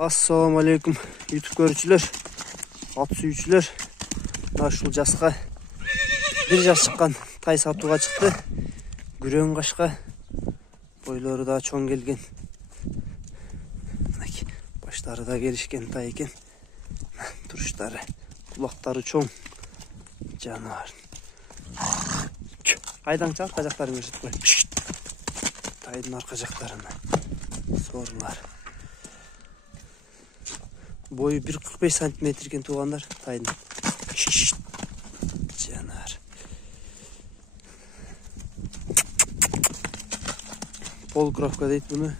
Assalamu alaikum YouTube görücüler, at suyucular. Ушул жаска bir жаш чыккан тай сатууга чыкты. Күрөң кашка. Бойлору да чоң келген. Баштары да келишкен тай экен. Туруштары, кулактары чоң. Жанар. Айдан арка жактарын көрсөтүп кой. Тайдын арка жактарына. Сорлар. Boyu 1.45 santimetreken tuğanlar taydım. Canar. Polgrafka deydi bunu.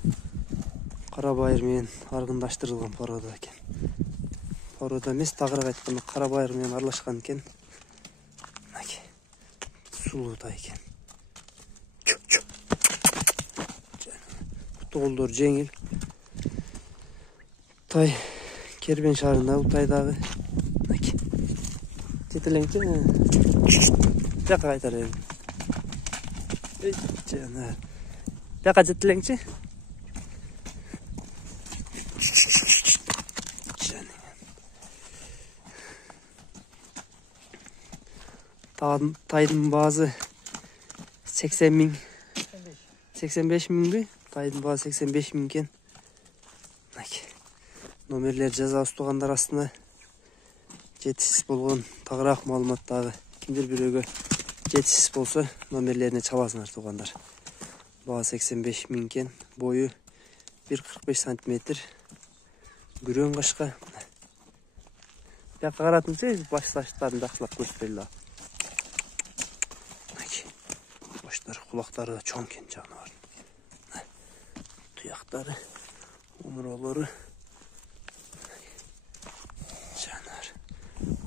Karabayır men argındaştırılgan poroda eken. Poroda emes tagırak aytkanda karabayır men aralashkan eken. Sulu tay eken. Doldur jengil. Tay Kerben şarında bu taydağı. Getilenkçi mi? Daka kaytarayım. Caner. Daka getilenkçi. Taydın bazı 80 bin. 85 bin mi? Taydın bazı 85 bin iken. Номерлер жаза устугандар астында жетишсиз болгон тагыраак маалымат дагы кимдир бирөөгө жетишсиз болсо номерлерине чабасыңар туугандар. Баа 85 миң экен, бою 1.45 сантиметр. Күрөң кашка. Бияка каратыңчы, баш сачтарын жакшылап көрсөтөйлү да. Баштары, кулактары да чоң экен жаныбар. Туяктары, омуролору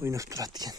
ойнап турат экен.